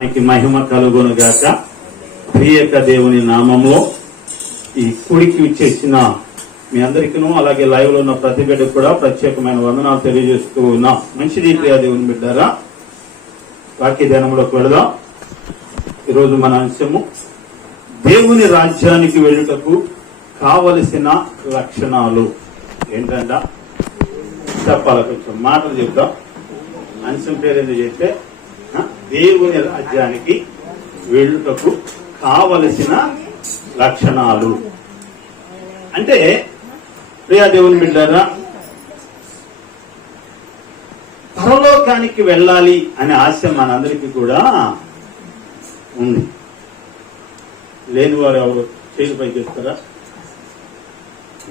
మహిమ కలుగును గాక. ప్రియక దేవుని నామంలో ఈ కుడికి ఇచ్చేసిన మీ అందరికీ అలాగే లైవ్ లో ఉన్న ప్రతి బిడ్డకు కూడా ప్రత్యేకమైన వందనాలు తెలియజేస్తూ ఉన్నా. మంచిది ప్రియ దేవుని బిడ్డారా, వాక్య ధ్యానంలోకి వెళదాం. ఈరోజు మన అంశము దేవుని రాజ్యానికి వెళ్ళుటకు కావలసిన లక్షణాలు ఏంటంట చెప్పాలి. కొంచెం మాటలు చెప్తాం. అంశం పేరు ఎందుకు చెప్తే దేవుని రాజ్యానికి వెళ్ళుటకు కావలసిన లక్షణాలు అంటే, ప్రియ దేవుని బిడ్డారా, పరలోకానికి వెళ్ళాలి అనే ఆశ మనందరికీ కూడా ఉంది. లేని వారు ఎవరు చేతి పైకి ఇస్తారా?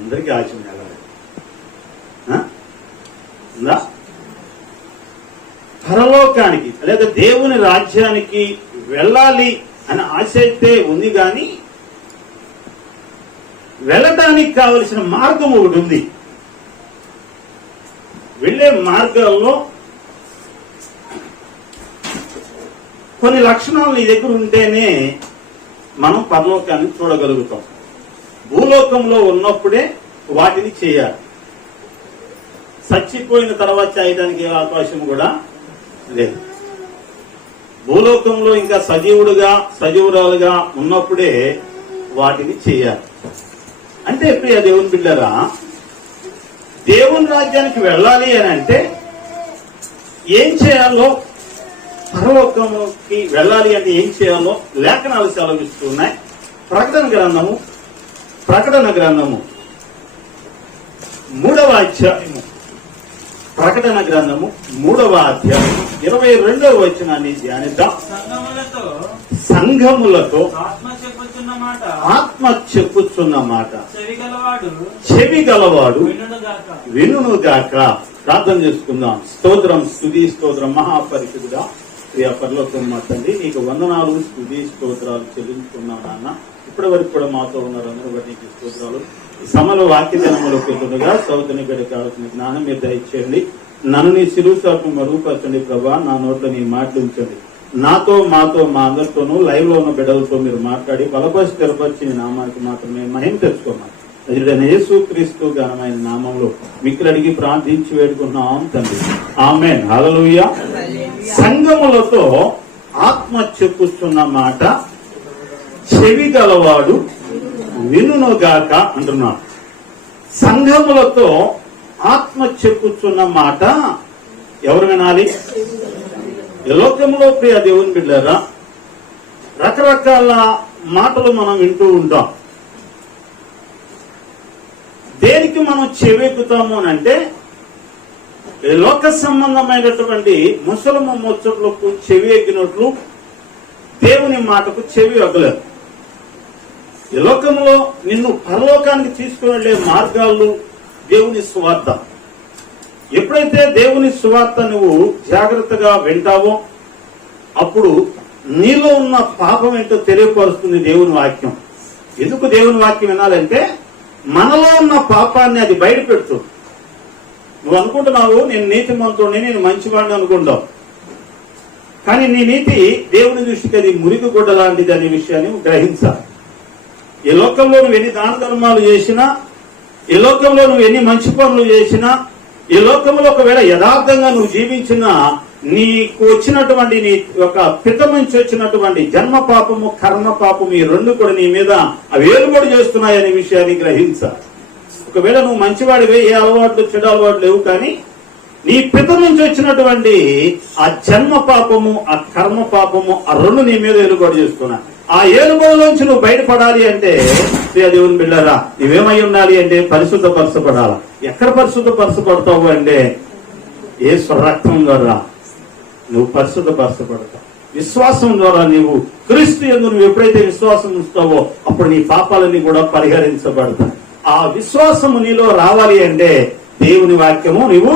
అందరికీ ఆశ వెళ్ళాలి ఉందా? పరలోకానికి లేదా దేవుని రాజ్యానికి వెళ్ళాలి అనే ఆశ అయితే ఉంది, కానీ వెళ్ళటానికి కావలసిన మార్గం ఒకటి ఉంది. వెళ్లే మార్గాల్లో కొన్ని లక్షణాలు నీ దగ్గర ఉంటేనే మనం పరలోకాన్ని చూడగలుగుతాం. భూలోకంలో ఉన్నప్పుడే వాటిని చేయాలి. చచ్చిపోయిన తర్వాత చేయడానికి ఏ అవకాశం కూడా లేదు. భూలోకంలో ఇంకా సజీవురాలుగా ఉన్నప్పుడే వాటిని చేయాలి. అంటే ప్రియ దేవుని బిడ్డరా, దేవుని రాజ్యానికి వెళ్ళాలి అని అంటే ఏం చేయాలో, పరలోకంకి వెళ్ళాలి అంటే ఏం చేయాలో లేఖనాలు సెలవిస్తున్నాయి. ప్రకటన గ్రంథము 3వ అధ్యాయము, ప్రకటన గ్రంథము 3వ అధ్యాయం 22వ వచనాన్ని ధ్యానిద్దాం. సంఘములతో ఆత్మ చెప్పుచున్న మాట చెవి గలవాడు వినుగాక. ప్రార్థన చేసుకుందాం. స్తోత్రం, స్తుతి, స్తోత్రం. మహాపరిశుద్ధుడా, ప్రియ పరలోకం తండ్రి, నీకు వందనాలు, స్తుతి, స్తోత్రాలు చెల్లించుకున్నాం నాన్న. ఇప్పటి వరకు కూడా మాతో ఉన్నారు అందరూ బట్టి నీకు స్తోత్రాలు. సమల వాక్య జనములకు వెళ్తుండగా సౌతని గడి కావాల్సిన జ్ఞానం మీరు దయచేయండి. నన్ను నీ శిరుసాపు మరుగుపరచండి ప్రభా. నా నోట్లో నీ మాటలు ఉంచండి. నాతో మాతో మా అందరితోనూ లైవ్ లో ఉన్న బిడ్డలతో మీరు మాట్లాడి బలపరిచి స్థిరపరిచి నీ నామానికి మాత్రమే మహిమ తెచ్చుకున్నాను. యేసు క్రీస్తు ఘనమైన నామంలో మిక్కులు అడిగి ప్రార్థించి వేడుకున్నాం తండ్రి, ఆమేన్. హల్లెలూయా. సంఘములతో ఆత్మ చెప్పుచున్న మాట చెవి గలవాడు వినుగాక అంటున్నాడు. సంఘములతో ఆత్మ చెప్పుచున్న మాట ఎవరు వినాలి? ఈ లోకంలో ప్రియ దేవుని బిడ్డలారా, రకరకాల మాటలు మనం వింటూ ఉంటాం. దేనికి మనం చెవెక్కుతాము అని అంటే, లోక సంబంధమైనటువంటి ముసలము ముచ్చట్లకు చెవి ఎక్కినట్లు దేవుని మాటకు చెవి ఎక్కలేదు. ఈ లోకంలో నిన్ను పరలోకానికి తీసుకుని వెళ్లే మార్గాలు దేవుని సువార్త. ఎప్పుడైతే దేవుని సువార్త నువ్వు జాగ్రత్తగా వింటావో అప్పుడు నీలో ఉన్న పాపం ఏంటో తెలియపరుస్తుంది దేవుని వాక్యం. ఎందుకు దేవుని వాక్యం వినాలంటే, మనలో ఉన్న పాపాన్ని అది బయట పెడుతుంది. నువ్వు అనుకుంటున్నావు నేను నీతిమంతుడిని, నేను మంచివాడిని అనుకుంటావు, కానీ నీ నీతి దేవుని దృష్టికి అది మురికి గుడ్డ లాంటిది అనే విషయాన్ని గ్రహించాలి. ఈ లోకంలో నువ్వు ఎన్ని దాన ధర్మాలు చేసినా, ఈ లోకంలో నువ్వు ఎన్ని మంచి పనులు చేసినా, ఈ లోకంలో ఒకవేళ యథార్థంగా నువ్వు జీవించినా, నీకు వచ్చినటువంటి నీ యొక్క పిత నుంచి వచ్చినటువంటి జన్మ పాపము కర్మ పాపము ఈ రెండు కూడా నీ మీద అవి ఏలుబడి చేస్తున్నాయనే విషయాన్ని గ్రహించాలి. ఒకవేళ నువ్వు మంచివాడివే, ఏ అలవాట్లు చెడు అలవాట్లు లేవు, కానీ నీ పిత నుంచి వచ్చినటువంటి ఆ జన్మ పాపము ఆ కర్మ పాపము ఆ రెండు నీ మీద ఏలుబడి చేస్తున్నా. ఆ ఏలుబడిలోంచి నువ్వు బయటపడాలి అంటే దేవుని బిడ్డరా, నువ్వేమై ఉండాలి అంటే పరిశుద్ధపరచబడాలా. ఎక్కడ పరిశుద్ధపరచబడతావు అంటే యేసు రక్తం ద్వారా నువ్వు పరిశుద్ధపరచబడతావు. విశ్వాసం ద్వారా నీవు క్రీస్తు యందు నువ్వు ఎప్పుడైతే విశ్వాసం ఉంచుతావో అప్పుడు నీ పాపాలన్నీ కూడా పరిహరించబడతాయి. ఆ విశ్వాసము నీలో రావాలి అంటే దేవుని వాక్యము నువ్వు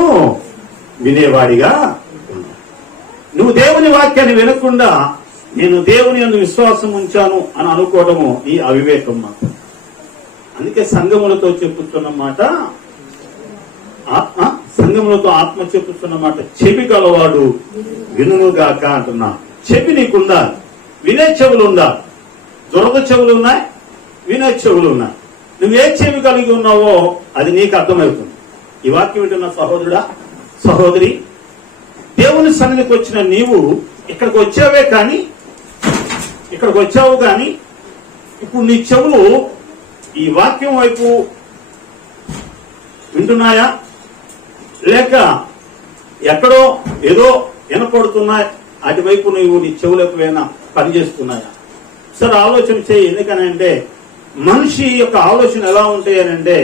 వినేవాడిగా. నువ్వు దేవుని వాక్యాన్ని వినకుండా నేను దేవుని యందు విశ్వాసం ఉంచాను అని అనుకోవడము ఈ అవివేకం మాత్రం. అందుకే సంఘములతో చెప్పుతున్న మాట సంఘములతో ఆత్మ చెప్పుతున్న మాట చెవి గలవాడు వినుగాక అంటున్నా. చెవి నీకుందా, వినే చెవులు ఉందా? దురద చెవులు ఉన్నాయి, వినే చెవులు ఉన్నాయి. నువ్వే చెవి కలిగి ఉన్నావో అది నీకు అర్థమవుతుంది. ఈ వాక్యం వింటున్న సహోదరుడా, సహోదరి, దేవుని సన్నిధికి వచ్చిన నీవు ఇక్కడికి వచ్చావు కానీ ఇప్పుడు నీ చెవులు ఈ వాక్యం వైపు వింటున్నాయా, లేక ఎక్కడో ఏదో వినపడుతున్నాయి అటువైపు నువ్వు నీ చెవులకు ఏమైనా పనిచేస్తున్నాయా? సరే ఆలోచన చేయి. ఎందుకనంటే మనిషి యొక్క ఆలోచన ఎలా ఉంటాయి అని అంటే,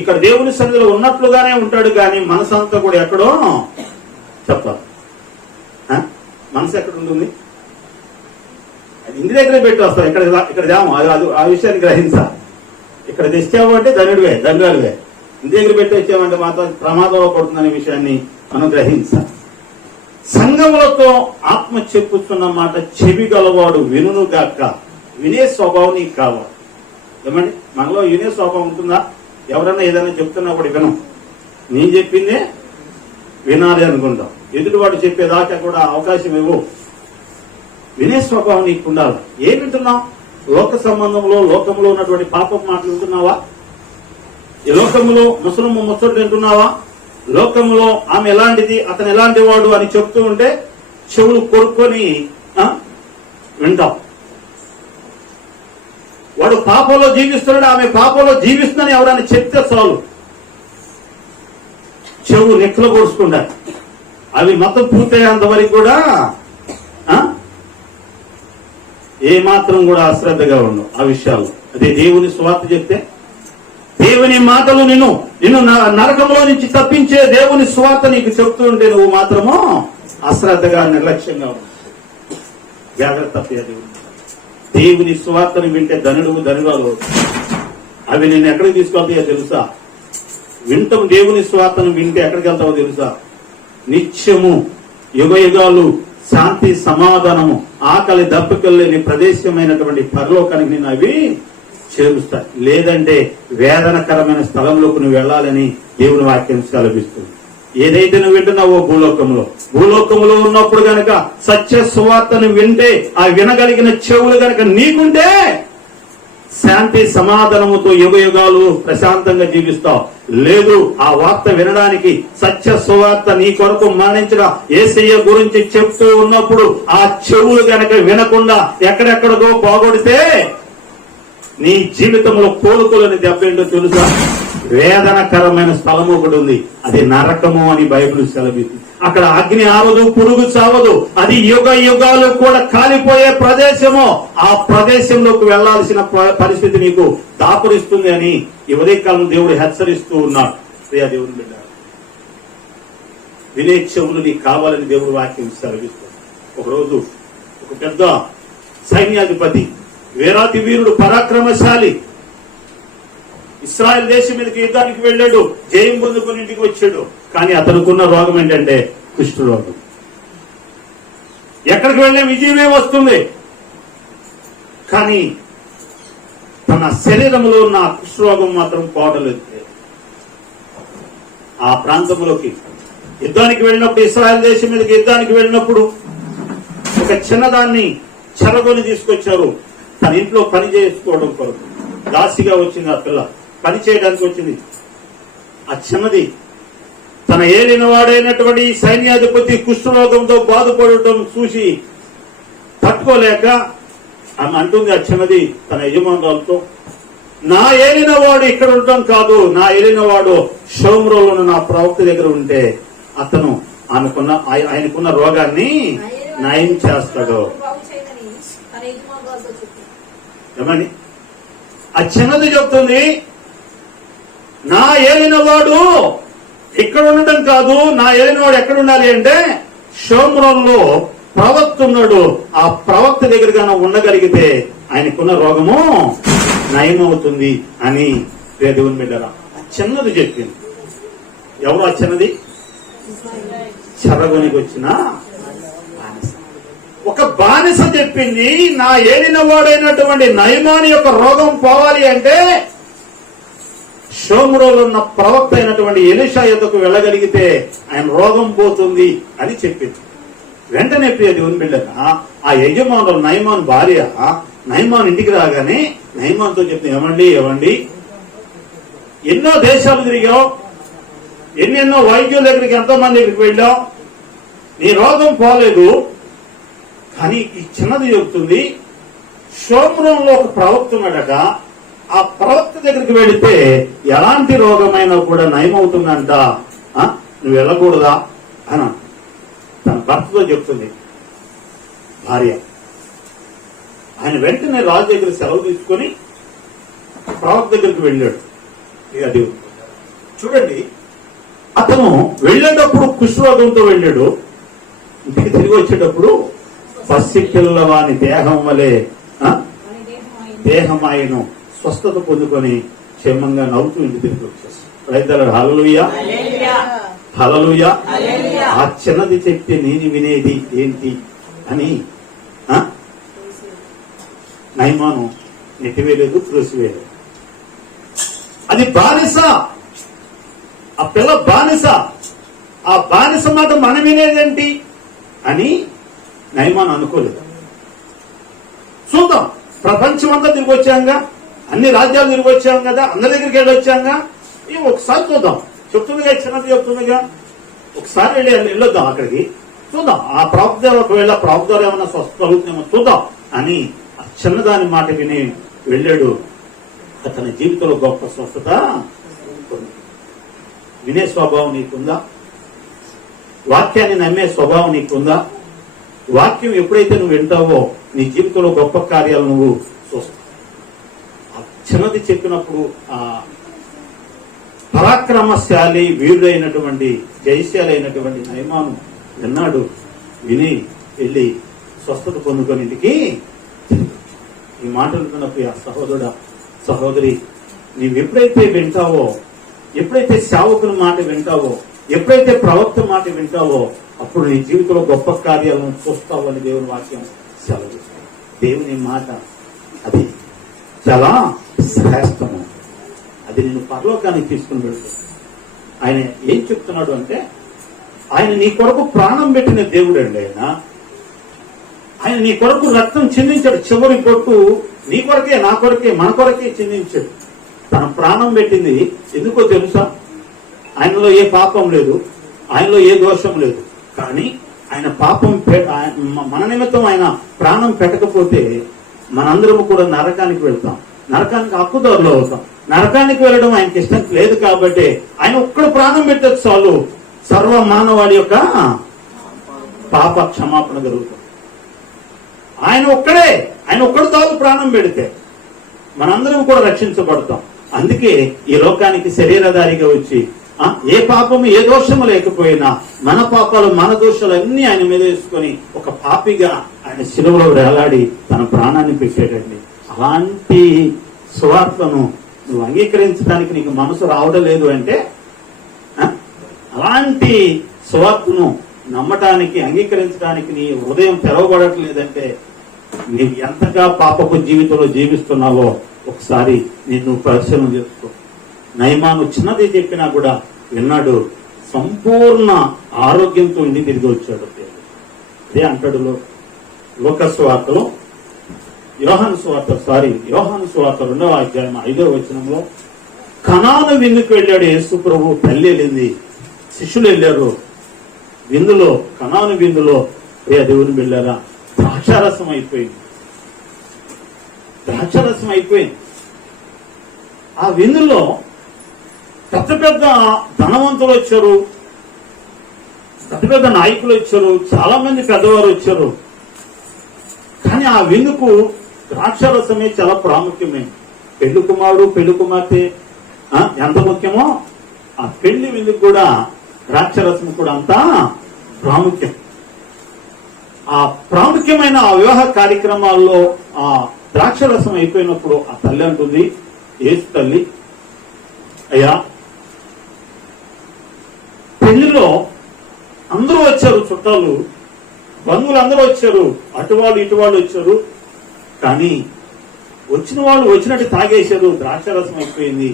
ఇక్కడ దేవుని సన్నిధిలో ఉన్నట్లుగానే ఉంటాడు కానీ మనసంతా కూడా ఎక్కడో చెప్పాలి. మనసు ఎక్కడ ఉంటుంది? అది ఇంటి దగ్గరే పెట్టి వస్తాం. ఇక్కడ జాము అది ఆ విషయాన్ని గ్రహించాలి. ఇక్కడ తెచ్చావు అంటే దండాలువే. ఇంటి దగ్గర పెట్టి వచ్చామంటే మాత్రం ప్రమాదంలో పడుతుందనే విషయాన్ని మనం గ్రహించాలి. సంఘములతో ఆత్మ చెప్పుతున్న మాట చెవి గలవాడు వినును గాక. వినే స్వభావం నీకు కావాలి. ఏమండి, మనలో వినే స్వభావం ఉంటుందా? ఎవరైనా ఏదైనా చెప్తున్నప్పుడు వినం, నేను చెప్పిందే వినాలి అనుకుంటాం. ఎదుటివాడు చెప్పేదాకా కూడా అవకాశం ఇవ్వు. వినే స్వభావం నీకు ఉండాలి. ఏం వింటున్నావు? లోక సంబంధంలో లోకంలో ఉన్నటువంటి పాపపు మాటలు వింటున్నావా? ఈ లోకంలో ముసలమ్మ ముచ్చట్లు వింటున్నావా? లోకంలో ఆమె ఎలాంటిది, అతను ఎలాంటి వాడు అని చెప్తూ ఉంటే చెవులు కొరుక్కొని వింటాం. వాడు పాపంలో జీవిస్తున్నాడు, ఆమె పాపంలో జీవిస్తుందని ఎవరైనా చెప్తే చాలు చెవు నెక్కలు కొడుచుకుంటారు. అవి మొత్తం పూర్తయ్యేంత వరకు కూడా ఏమాత్రం కూడా అశ్రద్ధగా ఉండవు ఆ విషయాలు. అదే దేవుని సువార్త చెప్తే, దేవుని మాటలు నిన్ను నరకంలో నుంచి తప్పించే దేవుని సువార్త నీకు చెప్తూ ఉంటే నువ్వు మాత్రము అశ్రద్ధగా నిర్లక్ష్యంగా ఉన్నావు. జాగ్రత్త. దేవుని సువార్తను వింటే ధనురాలు అవి నేను ఎక్కడికి తీసుకెళ్తాయో తెలుసా? వింటాం. దేవుని సువార్తను వింటే ఎక్కడికి వెళ్తావో తెలుసా? నిత్యము యుగయుగాలు శాంతి సమాధానము ఆకలి దప్పికలు లేని ప్రదేశమైనటువంటి పరలోకానికి నేను అవి చేరుస్తాయి. లేదంటే వేదనకరమైన స్థలంలోకి నువ్వు వెళ్ళాలని దేవుని వాక్యం సెలవిస్తుంది. ఏదైతే నువ్వు వింటున్నావో భూలోకంలో ఉన్నప్పుడు గనక సత్య సువార్తను వింటే, ఆ వినగలిగిన చెవులు గనక నీకుంటే శాంతి సమాధానముతో యుగయుగాలు ప్రశాంతంగా జీవిస్తావు. లేదు, ఆ వార్త వినడానికి సత్య సువార్త నీ కొరకు మరణించిన యేసయ్య గురించి చెప్తూ ఉన్నప్పుడు ఆ చెవులు గనక వినకుండా ఎక్కడెక్కడికో పోగొడితే నీ జీవితంలో కోలుకోలేని దెబ్బ ఏంటో తెలుసా? వేదనకరమైన స్థలం ఒకటి ఉంది, అది నరకము అని బైబిల్ సెలవిస్తుంది. అక్కడ అగ్ని ఆరదు, పురుగు చావదు, అది యుగాలు కూడా కాలిపోయే ప్రదేశము. ఆ ప్రదేశంలోకి వెళ్లాల్సిన పరిస్థితి నీకు దాపురిస్తుంది అని ఈ ఉదయకాలం దేవుడు హెచ్చరిస్తూ ఉన్నాడు. ప్రియా దేవుని బిడ్డ, వినే చెవులు నీకు కావాలని దేవుడు వాక్యం సెలవిస్తుంది. ఒకరోజు ఒక పెద్ద సైన్యాధిపతి, వీరాతి వీరుడు, పరాక్రమశాలి, ఇశ్రాయేల్ దేశం మీదకి యుద్ధానికి వెళ్ళాడు, జయం పొందుకుని ఇంటికి వచ్చాడు. కానీ అతనుకున్న రోగం ఏంటంటే కుష్ఠరోగం. ఎక్కడికి వెళ్ళే విజయమే వస్తుంది, కానీ తన శరీరంలో ఉన్న కుష్ఠరోగం మాత్రం పోవడలేదు. ఆ ప్రాంతంలోకి యుద్ధానికి వెళ్ళినప్పుడు, ఇశ్రాయేల్ దేశం మీదకి యుద్ధానికి వెళ్ళినప్పుడు ఒక చిన్నదాన్ని చెరగొని తీసుకొచ్చారు. తన ఇంట్లో పని చేసుకోవడం కొరకు దాసిగా వచ్చింది. ఆ పిల్ల పని చేయడానికి వచ్చింది. ఆ చిన్నది తన ఏలిన వాడైనటువంటి సైన్యాధిపతి కుష్ఠరోగంతో బాధపడటం చూసి తట్టుకోలేక ఆమె అంటుంది, ఆ చిన్నది తన యజమానురాలతో, నా ఏలిన వాడు ఇక్కడ ఉండటం కాదు, నా ఏలిన వాడు షోమ్రోలో నా ప్రవక్త దగ్గర ఉంటే అతను ఆయనకున్న రోగాన్ని నయం చేస్తాడు. ఏమని ఆ చిన్నది చెప్తుంది, నా ఏలిన వాడు ఇక్కడ ఉండటం కాదు, నా ఏలిన వాడు ఎక్కడ ఉండాలి అంటే షోమ్రోన్లో ప్రవక్త ఉన్నాడు, ఆ ప్రవక్త దగ్గరగా ఉండగలిగితే ఆయనకున్న రోగము నయమవుతుంది అని దేవుని బిడ్డరా ఆ చిన్నది చెప్పింది. ఎవరు ఆ చిన్నది? చెరగొనికి వచ్చిన ఒక బానిస చెప్పింది, నా ఏలిన వాడైనటువంటి నయమాని యొక్క రోగం పోవాలి అంటే షోమ్రోలో ఉన్న ప్రవక్త అయినటువంటి ఎలీషా యొద్దకు వెళ్ళగలిగితే ఆయన రోగం పోతుంది అని చెప్పింది. వెంటనే ప్రియ దేవుని బిడ్డ ఆ యజమానులు నయమాన్ భార్య నయమాన్ ఇంటికి రాగానే నయమాన్తో చెప్తే ఏమండి ఎన్నో దేశాలు తిరిగావు, ఎన్నెన్నో వైద్యుల దగ్గరికి ఎంతో మంది దగ్గరికి వెళ్ళావు, నీ రోగం పోలేదు. కానీ ఈ చిన్నది చెబుతుంది, షోమ్రోన్లో ఒక ప్రవక్త ఉన్నాడట, ఆ ప్రవక్త దగ్గరికి వెళితే ఎలాంటి రోగమైనా కూడా నయమవుతుందంట, నువ్వు వెళ్ళకూడదా అని తన భర్తతో చెప్తుంది భార్య. ఆయన వెంటనే రాజు దగ్గర సెలవు తీసుకొని ప్రవక్త దగ్గరికి వెళ్ళాడు. అది చూడండి, అతను వెళ్ళేటప్పుడు కుష్ఠరోగంతో వెళ్ళాడు, ఇంటికి తిరిగి వచ్చేటప్పుడు పసి పిల్లవాని దేహం వలె దేహమాయను స్వస్థత పొందుకొని క్షేమంగా నవ్వుతూ ఇంటి తిరిగి వచ్చేస్తాడు. హల్లెలూయా హల్లెలూయా. ఆ చిన్నది చెప్తే నేను వినేది ఏంటి అని నయమాను నెట్టివేయలేదు, త్రోసివేయలేదు. అది బానిస, ఆ పిల్ల బానిస, ఆ బానిస మాట మనం వినేదేంటి అని నయమాను అనుకోలేదు. చూద్దాం, ప్రపంచం అంతా తిరిగి వచ్చాంగా, అన్ని రాజ్యాలు తిరిగి వచ్చాం కదా, అందరి దగ్గరికి వెళ్ళి వచ్చాంగా, ఇవి ఒకసారి చూద్దాం. చెప్తుందిగా, చిన్నది చెప్తుందిగా, ఒకసారి వెళ్ళొద్దాం అక్కడికి, చూద్దాం ఆ ప్రాప్త ఒకవేళ ప్రాప్త ఏమన్నా స్వస్థ కలుగుతుందేమో చూద్దాం అని ఆ చిన్నదాని మాట విని వెళ్ళాడు. అతని జీవితంలో గొప్ప స్వస్థత. వినే స్వభావం నీకుందా? వాక్యాన్ని నమ్మే స్వభావం నీకుందా? వాక్యం ఎప్పుడైతే నువ్వు వింటావో నీ జీవితంలో గొప్ప కార్యాలు నువ్వు చూస్తావు. ఆ చిన్నది చెప్పినప్పుడు ఆ పరాక్రమశాలి వీరుడైనటువంటి జయశాలి అయినటువంటి నయమాను విన్నాడు. విని వెళ్ళి స్వస్థత పొందుకొని ఇంటికి ఈ మాటలు విన్నప్పుడు సహోదరుడా సహోదరి, నీవు ఎప్పుడైతే వింటావో, ఎప్పుడైతే సేవకుని మాట వింటావో, ఎప్పుడైతే ప్రవక్త మాట వింటావో అప్పుడు నీ జీవితంలో గొప్ప కార్యాలను చూస్తావు అని దేవుని వాక్యం సెలవిస్తావు. దేవుని మాట అది చాలా శ్రేష్టము, అది నేను పరలోకానికి తీసుకుని వెళ్తాను. ఆయన ఏం చెప్తున్నాడు అంటే, ఆయన నీ కొరకు ప్రాణం పెట్టిన దేవుడు అండి. ఆయన నీ కొరకు రక్తం చిందించాడు. చివరి కొట్టు నీ కొరకే, నా కొరకే, మన కొరకే చిందించాడు. తన ప్రాణం పెట్టింది ఎందుకో తెలుసా? ఆయనలో ఏ పాపం లేదు, ఆయనలో ఏ దోషం లేదు. కానీ ఆయన పాపం మన నిమిత్తం ఆయన ప్రాణం పెట్టకపోతే మనందరం కూడా నరకానికి వెళ్తాం, నరకానికి హక్కుదారులు అవుతాం. నరకానికి వెళ్ళడం ఆయనకి ఇష్టం లేదు కాబట్టి ఆయన ఒక్కడు ప్రాణం పెట్టచ్చు చాలు, సర్వ మానవాళి యొక్క పాప క్షమాపణ జరుగుతుంది. ఆయన ఒక్కడు చాలు ప్రాణం పెడితే మనందరం కూడా రక్షించబడతాం. అందుకే ఈ లోకానికి శరీరధారిగా వచ్చి ఏ పాపము ఏ దోషము లేకపోయినా మన పాపాలు మన దోషాలు అన్ని ఆయన మీద వేసుకొని ఒక పాపిగా ఆయన శిలువలో వేలాడి తన ప్రాణాన్ని పెట్టాడండి. అలాంటి సువార్తను నువ్వు అంగీకరించడానికి నీకు మనసు రావడం లేదు అంటే, అలాంటి సువార్తను నమ్మటానికి అంగీకరించడానికి నీ హృదయం తెరవబడట్లేదంటే నీవు ఎంతగా పాపపు జీవితంలో జీవిస్తున్నావో ఒకసారి నిన్ను పరిశీలన చేసుకో. నయమాను చిన్నది చెప్పినా కూడా విన్నాడు, సంపూర్ణ ఆరోగ్యంతో ఇంటికి తిరిగి వచ్చాడు. అదే అంటాడు లూకాసు వార్తలో, యోహాను సువార్త 2వ అధ్యాయం 5వ వచనంలో, కనాను విందుకు వెళ్ళాడు యేసు ప్రభు. తల్లి వెళ్ళింది, శిష్యులు వెళ్ళారు విందులో. కనాను విందులో దేవుని వెళ్ళారా, ద్రాక్షారసం అయిపోయింది. ఆ విందులో పెద్ద పెద్ద ధనవంతులు వచ్చారు, పెద్ద పెద్ద నాయకులు వచ్చారు, చాలా మంది పెద్దవారు వచ్చారు. కానీ ఆ విందుకు ద్రాక్షారసమే చాలా ప్రాముఖ్యమైంది. పెళ్లి కుమారుడు పెళ్లి కుమార్తె ఎంత ముఖ్యమో ఆ పెళ్లి విందుకు కూడా ద్రాక్షారసం కూడా అంతా ప్రాముఖ్యం. ఆ ప్రాముఖ్యమైన ఆ వివాహ కార్యక్రమాల్లో ఆ ద్రాక్షారసం అయిపోయినప్పుడు ఆ తల్లి అంటుంది, యేసు తల్లి, అయ్యా పెళ్లిలో అందరూ వచ్చారు, చుట్టాలు బంధువులు అందరూ వచ్చారు, అటువాళ్ళు ఇటువాళ్ళు వచ్చారు. కానీ వచ్చిన వాళ్ళు వచ్చినట్టు తాగేశారు, ద్రాక్షారసం అయిపోయింది.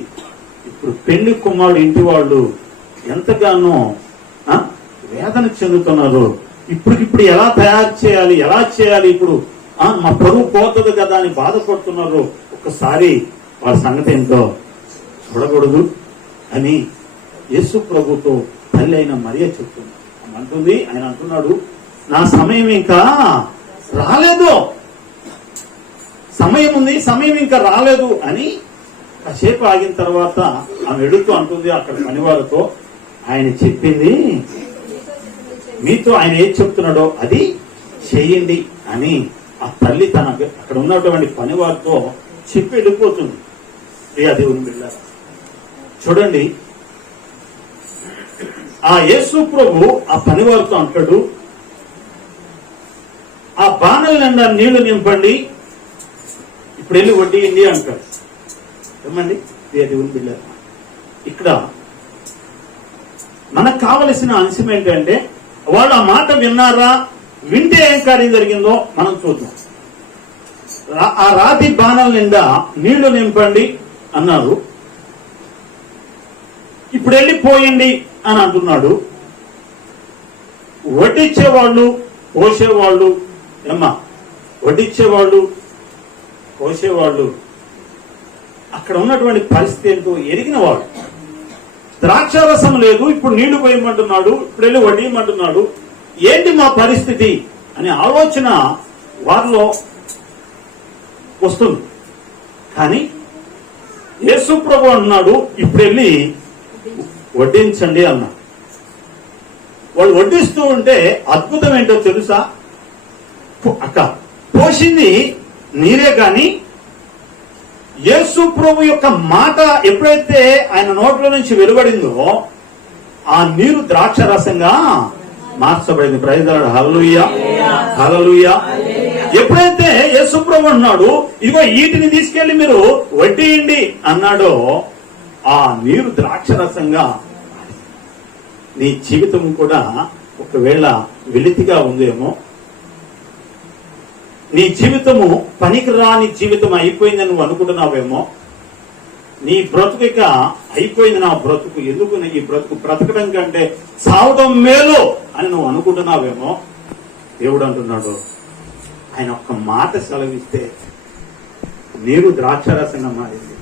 ఇప్పుడు పెళ్లి కుమారుడు ఇంటి వాళ్ళు ఎంతగానో వేదన చెందుతున్నారు. ఇప్పుడు ఎలా తయారు చేయాలి, ఎలా చేయాలి, ఇప్పుడు మా పరువు పోతుంది కదా అని బాధపడుతున్నారు. ఒక్కసారి వాళ్ళ సంగతి ఏంటో చూడకూడదు అని యేసు ప్రభుతో తల్లి అయిన మరియ చెప్తుంది. అంటుంది, ఆయన అంటున్నాడు, నా సమయం ఇంకా రాలేదు, సమయం ఉంది, సమయం ఇంకా రాలేదు అని. కాసేపు ఆగిన తర్వాత ఆమె వెళుతూ అంటుంది అక్కడ పనివారితో, ఆయన చెప్పింది మీతో ఆయన ఏం చెప్తున్నాడో అది చేయండి అని ఆ తల్లి తన అక్కడ ఉన్నటువంటి పనివారితో చెప్పి వెళ్ళిపోతుంది. ప్రియా దేవుని బిడ్డలారా, చూడండి, ఆ యేసు ప్రభు ఆ పనివారితో అంటాడు, ఆ బాణల నిండా నీళ్లు నింపండి, ఇప్పుడు వెళ్ళి వడ్డీయండి అంటాడు. ఏమండి ప్రియా దేవుని బిడ్డలారా, ఇక్కడ మనకు కావలసిన అంశం ఏంటంటే, వాళ్ళు ఆ మాట విన్నారా, వింటే ఏం కార్యం జరిగిందో మనం చూద్దాం. ఆ రాతి బాణల నిండా నీళ్లు నింపండి అన్నారు, ఇప్పుడు వెళ్ళిపోయండి అని అంటున్నాడు. వడ్డిచ్చేవాళ్ళు పోసేవాళ్ళు, ఏమ్మా వడ్డిచ్చేవాళ్ళు పోసేవాళ్ళు అక్కడ ఉన్నటువంటి పరిస్థితి ఏంటో ఎరిగిన వాడు. ద్రాక్షారసం లేదు, ఇప్పుడు నీళ్లు పోయమంటున్నాడు, ఇప్పుడు వెళ్ళి వడ్డీయమంటున్నాడు, ఏంటి మా పరిస్థితి అనే ఆలోచన వారిలో వస్తుంది. కానీ యేసు ప్రభు అన్నాడు, ఇప్పుడు వెళ్ళి వడ్డించండి అన్నాడు. వాళ్ళు వడ్డిస్తూ ఉంటే అద్భుతం ఏంటో తెలుసా? అక్క పోసింది నీరే గాని యేసు ప్రభు యొక్క మాట ఎప్పుడైతే ఆయన నోట్లో నుంచి వెలువడిందో ఆ నీరు ద్రాక్షరసంగా మార్చబడింది. Praise the Lord. Hallelujah, hallelujah. ఎప్పుడైతే యేసు ప్రభు అన్నాడు, ఇదిగో వీటిని తీసుకెళ్లి మీరు వడ్డీయండి అన్నాడో ఆ నీరు ద్రాక్షరసంగా. నీ జీవితం కూడా ఒకవేళ వెలితిగా ఉందేమో, నీ జీవితము పనికిరాని జీవితం అయిపోయిందని నువ్వు అనుకుంటున్నావేమో, నీ బ్రతుక అయిపోయింది, నా బ్రతుకు ఎందుకు, ఈ బ్రతుకు బ్రతకడం కంటే సావడం మేలు అని నువ్వు అనుకుంటున్నావేమో. దేవుడు అంటున్నాడు, ఆయన ఒక్క మాట సెలవిస్తే నీరు ద్రాక్షరసంగా మారింది.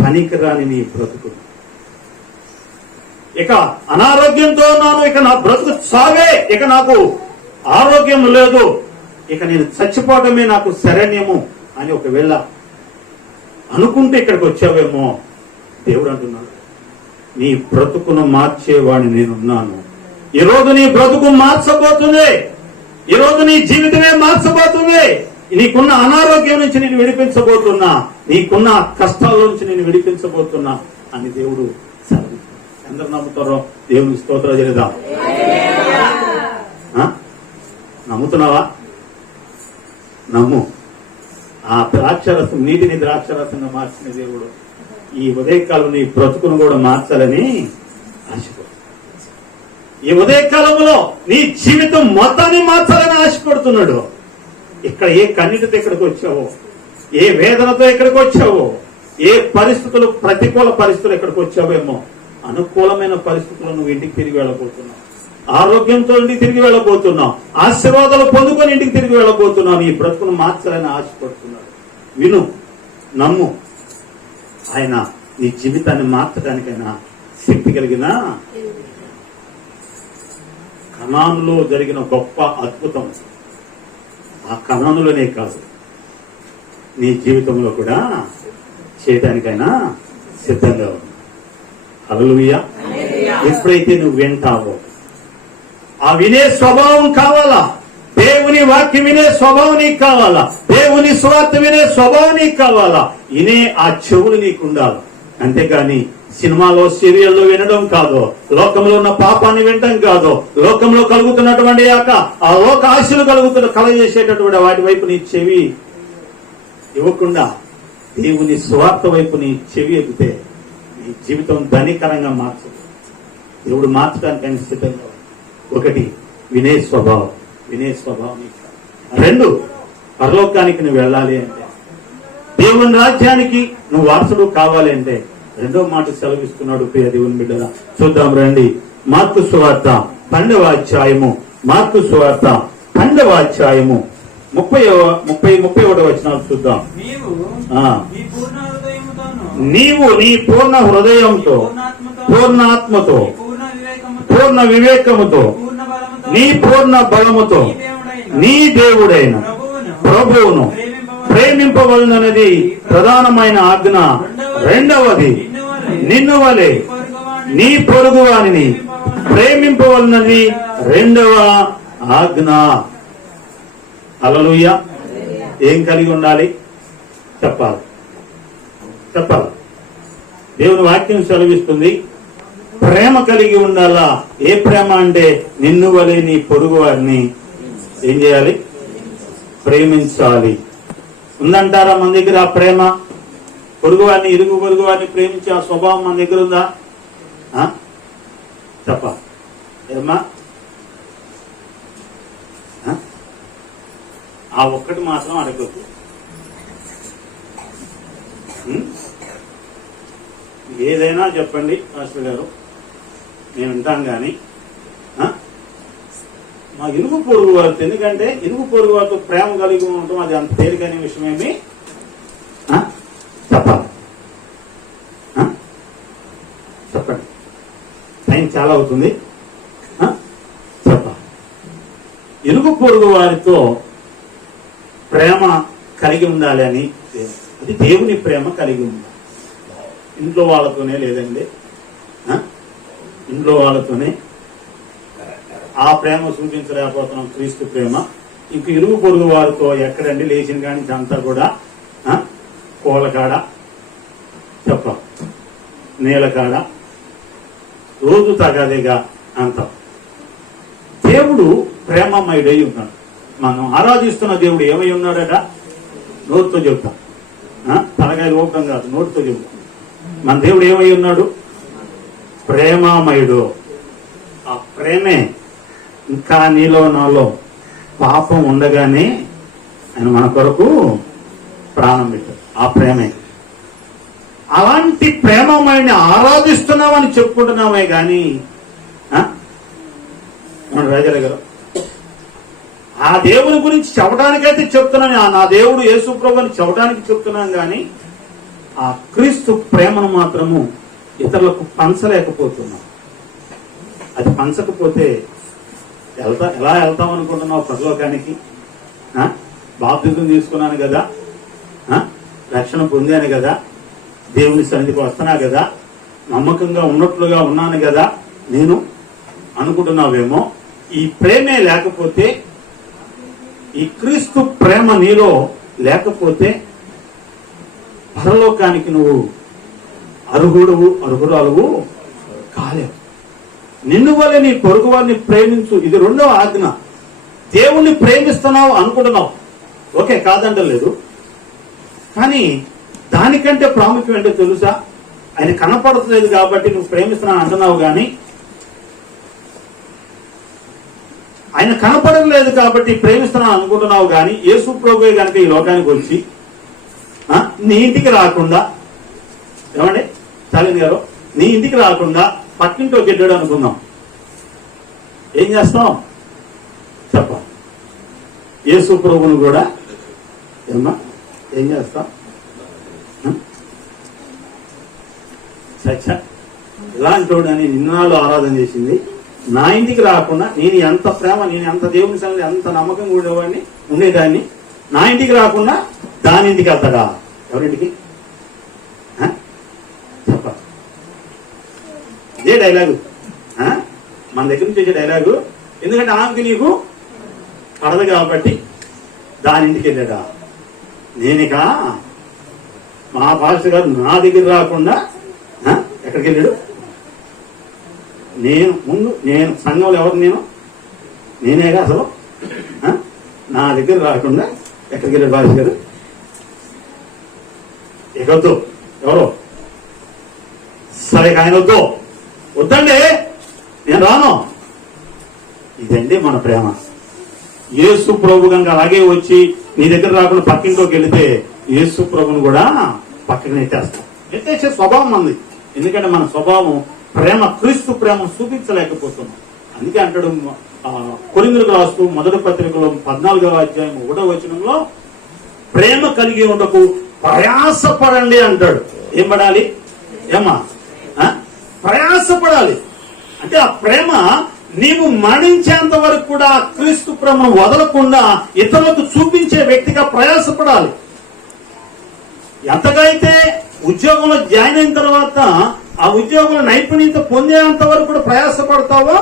పనికిరాని నీ బ్రతుకు, ఇక అనారోగ్యంతో ఉన్నాను, ఇక నా బ్రతుకు సాగే, ఇక నాకు ఆరోగ్యం లేదు, ఇక నేను చచ్చిపోవడమే నాకు శరణ్యము అని ఒకవేళ అనుకుంటే ఇక్కడికి వచ్చావేమో. దేవుడు అంటున్నాడు, నీ బ్రతుకును మార్చేవాడిని నేనున్నాను. ఈరోజు నీ బ్రతుకు మార్చబోతుంది, ఈరోజు నీ జీవితమే మార్చబోతుంది. నీకున్న అనారోగ్యం నుంచి నేను విడిపించబోతున్నా, నీకున్న కష్టాల నుంచి నేను విడిపించబోతున్నా అని దేవుడు సెలవు. అందరు నమ్ముతారో? దేవుని స్తోత్రం చేద్దాం. నమ్ముతున్నావా? నమ్ము. ఆ ద్రాక్షరసం, నీటిని ద్రాక్షరసంగా మార్చిన దేవుడు ఈ ఉదయకాలం నీ బ్రతుకును కూడా మార్చాలని ఆశపడు. ఈ ఉదయకాలంలో నీ జీవితం మొత్తాన్ని మార్చాలని ఆశపడుతున్నాడు. ఇక్కడ ఏ కన్నీటితో ఇక్కడికి వచ్చావో, ఏ వేదనతో ఇక్కడికి వచ్చావో, ఏ పరిస్థితులు, ప్రతికూల పరిస్థితులు ఇక్కడికి వచ్చావేమో, అనుకూలమైన పరిస్థితుల్లో నువ్వు ఇంటికి తిరిగి వెళ్ళబోతున్నావు. ఆరోగ్యంతో ఇంటికి తిరిగి వెళ్ళబోతున్నావు. ఆశీర్వాదాలు పొందుకొని ఇంటికి తిరిగి వెళ్ళబోతున్నావు. ఈ బ్రతుకును మార్చాలని ఆశపడుతున్నాడు. విను, నమ్ము. ఆయన నీ జీవితాన్ని మార్చడానికైనా శక్తి కలిగిన. కనానులో జరిగిన గొప్ప అద్భుతం ఆ కనానులోనే కాదు, నీ జీవితంలో కూడా చేయడానికైనా సిద్ధంగా ఉంది. హల్లెలూయా. ఎప్పుడైతే నువ్వు వింటావో, ఆ వినే స్వభావం కావాలా, దేవుని వాక్యం వినే స్వభావం నీకు కావాలా, దేవుని స్వార్థ వినే స్వభావం నీకు కావాలా. వినే ఆ చెవులు నీకు ఉండాలి. అంతేగాని సినిమాలో, సీరియల్లో వినడం కాదు, లోకంలో ఉన్న పాపాన్ని వినడం కాదు, లోకంలో కలుగుతున్నటువంటి ఆ లోక ఆశలు కలగజేసేటటువంటి వాటి వైపు నీ చెవి ఇవ్వకుండా దేవుని స్వార్థ వైపు నీ చెవి ఎగితే నీ జీవితం ధనికరంగా మార్చదు. దేవుడు మార్చడానికి ఆయన సిద్ధంగా. ఒకటి, వినే స్వభావం. వినే స్వభావం. రెండు, పరలోకానికి నువ్వు వెళ్ళాలి అంటే, దేవుని రాజ్యానికి నువ్వు వారసుడు కావాలి అంటే రెండో మాట సెలవిస్తున్నాడు. ప్రియ దేవుని బిడ్డలా చూద్దాం రండి. మార్కు సువార్త 12వ అధ్యాయము మార్కు సువార్త 12వ అధ్యాయము 30-31 వచనాలు చూద్దాం. నీవు నీ పూర్ణ హృదయంతో, పూర్ణాత్మతో, పూర్ణ వివేకముతో, నీ పూర్ణ బలముతో నీ దేవుడైన ప్రభువును ప్రేమింపవలనది ప్రధానమైన ఆజ్ఞ. రెండవది నిన్ను వలె నీ పొరుగువానిని ప్రేమింపవలనది రెండవ ఆజ్ఞ. హల్లెలూయా. ఏం కలిగి ఉండాలి? చెప్పాలి. దేవుని వాక్యం సెలవిస్తుంది, ప్రేమ కలిగి ఉండాలా. ఏ ప్రేమ అంటే నిన్ను వలె నీ పొరుగు వారిని ఏం చేయాలి? ప్రేమించాలి. ఉందంటారా మన దగ్గర ఆ ప్రేమ? పొరుగు వారిని, ఇరుగు పొరుగు వారిని ప్రేమించే ఆ స్వభావం మన దగ్గర ఉందా? చెప్పాలి. ఏమ్మా? ఆ ఒక్కటి మాత్రం అడగద్దు. ఏదైనా చెప్పండి మాస్టర్ గారు, నేను వింటాను. కానీ మా ఇరుగు పొరుగు వారితో, ఎందుకంటే ఇరుగు పొరుగు వారితో ప్రేమ కలిగి ఉండటం అది అంత తేలికైన విషయమేమి చెప్పాలి. చెప్పండి, టైం చాలా అవుతుంది. చెప్పాలి. ఇరుగు పొరుగు వారితో ప్రేమ కలిగి ఉండాలి అని, అది దేవుని ప్రేమ కలిగి ఉండాలి. ఇంట్లో వాళ్ళతోనే లేదండి, ఇంట్లో వాళ్ళతోనే ఆ ప్రేమ చూపించలేకపోతున్నాం, క్రీస్తు ప్రేమ. ఇంక ఇరుగు పొరుగు వారితో ఎక్కడండి? లేచిన కానీ అంతా కూడా కోళ్ళకాడ, నీళ్ళకాడ, రోజు తగాదేగా అంతా. దేవుడు ప్రేమమయుడై ఉన్నాడు. మనం ఆరాధిస్తున్న దేవుడు ఏమై ఉన్నాడట? నోటితో చెప్తాం, తలకాయ రూపం కాదు, నోటితో చెప్తాం. మన దేవుడు ఏమై ఉన్నాడు? ప్రేమమయుడు. ఆ ప్రేమే ఇంకా నీలో నాలో పాపం ఉండగానే ఆయన మన కొరకు ప్రాణం పెట్టాడు. ఆ ప్రేమే. అలాంటి ప్రేమమయుడిని ఆరాధిస్తున్నామని చెప్పుకుంటున్నామే కానీ మన రాజాల గారు ఆ దేవుని గురించి చెప్పడానికైతే చెప్తున్నాను, నా దేవుడు యేసు ప్రభువు అని చెప్పడానికి చెప్తున్నాను. కానీ ఆ క్రీస్తు ప్రేమను మాత్రము ఇతరులకు పంచలేకపోతున్నాం. అది పంచకపోతే ఎలా వెళ్తాం అనుకుంటున్నావు పరలోకానికి? బాప్తిజం తీసుకున్నాను కదా, రక్షణ పొందాను కదా, దేవుని సన్నిధికి వస్తున్నా కదా, నమ్మకంగా ఉన్నట్లుగా ఉన్నాను కదా నేను అనుకుంటున్నావేమో. ఈ ప్రేమే లేకపోతే, ఈ క్రీస్తు ప్రేమ నీలో లేకపోతే పరలోకానికి నువ్వు అర్హురాలువు కాలేవు. నిన్ను వల్లే నీ పొరుగు వారిని ప్రేమించు, ఇది రెండవ ఆజ్ఞ. దేవుణ్ణి ప్రేమిస్తున్నావు అనుకుంటున్నావు, ఓకే, కాదంటలేదు. కానీ దానికంటే ప్రాముఖ్యం ఏంటో తెలుసా? ఆయన కనపడట్లేదు కాబట్టి నువ్వు ప్రేమిస్తున్నావు అంటున్నావు. కానీ ఆయన కనపడలేదు కాబట్టి ప్రేమిస్తున్నాను అనుకుంటున్నావు. కానీ యేసు ప్రభువే గనక ఈ లోకానికి వచ్చి నీ ఇంటికి రాకుండా, ఏమండి చాలిని గారు, నీ ఇంటికి రాకుండా పక్కింటో గెడ్డాడు అనుకుందాం, ఏం చేస్తాం? చెప్పాలి. యేసు ప్రభువును కూడా ఏం చేస్తాం? చచ్చా, ఇలాంటి అని నిన్నాళ్ళు ఆరాధన చేసింది, నా ఇంటికి రాకుండా, నేను ఎంత ప్రేమ, నేను ఎంత దేవుని సంగతి ఎంత నమ్మకంగా ఉండేదాన్ని, నా ఇంటికి రాకుండా దాని ఇంటికి వెళ్తాడా? ఎవరింటికి? చెప్పాలి. ఇదే డైలాగు మన దగ్గర నుంచి వచ్చే డైలాగు. ఎందుకంటే ఆమెకి నీకు పడదు కాబట్టి దాని ఇంటికి వెళ్ళాడా? నేనిక మా పాస్టర్ గారు నా దగ్గర రాకుండా ఎక్కడికి వెళ్ళాడు? నేను సంఘంలో ఎవరు? నేనేగా అసలు. నా దగ్గర రాకుండా ఎక్కడికి వెళ్ళాడు పాస్టర్ గారు? ఎగొద్దు. ఎవరు? సరే, ఆయన వద్దండి, నేను రాను. ఇదండి మన ప్రేమ. యేసు ప్రభు కనుక అలాగే వచ్చి నీ దగ్గర రాకుండా పక్కింట్లోకి వెళితే యేసు ప్రభుని కూడా పక్కకి నెట్టేసే స్వభావం మంది. ఎందుకంటే మన స్వభావం ప్రేమ, క్రీస్తు ప్రేమ చూపించలేకపోతున్నాం. అందుకే అంటాడు కొరింథీయులకు రాస్తూ మొదటి పత్రికలో 14వ అధ్యాయం 1వ వచనంలో ప్రేమ కలిగి ఉండకు ప్రయాసపడండి అంటాడు. ఏం పడాలి? ఏమా ప్రయాసపడాలి అంటే ఆ ప్రేమ నీవు మరణించేంత వరకు కూడా క్రీస్తు ప్రేమను వదలకుండా ఇతరులకు చూపించే వ్యక్తిగా ప్రయాసపడాలి. ఎంతకైతే ఉద్యోగంలో జాయిన్ అయిన తర్వాత ఆ ఉద్యోగంలో నైపుణ్యత పొందేంత వరకు కూడా ప్రయాసపడతావో,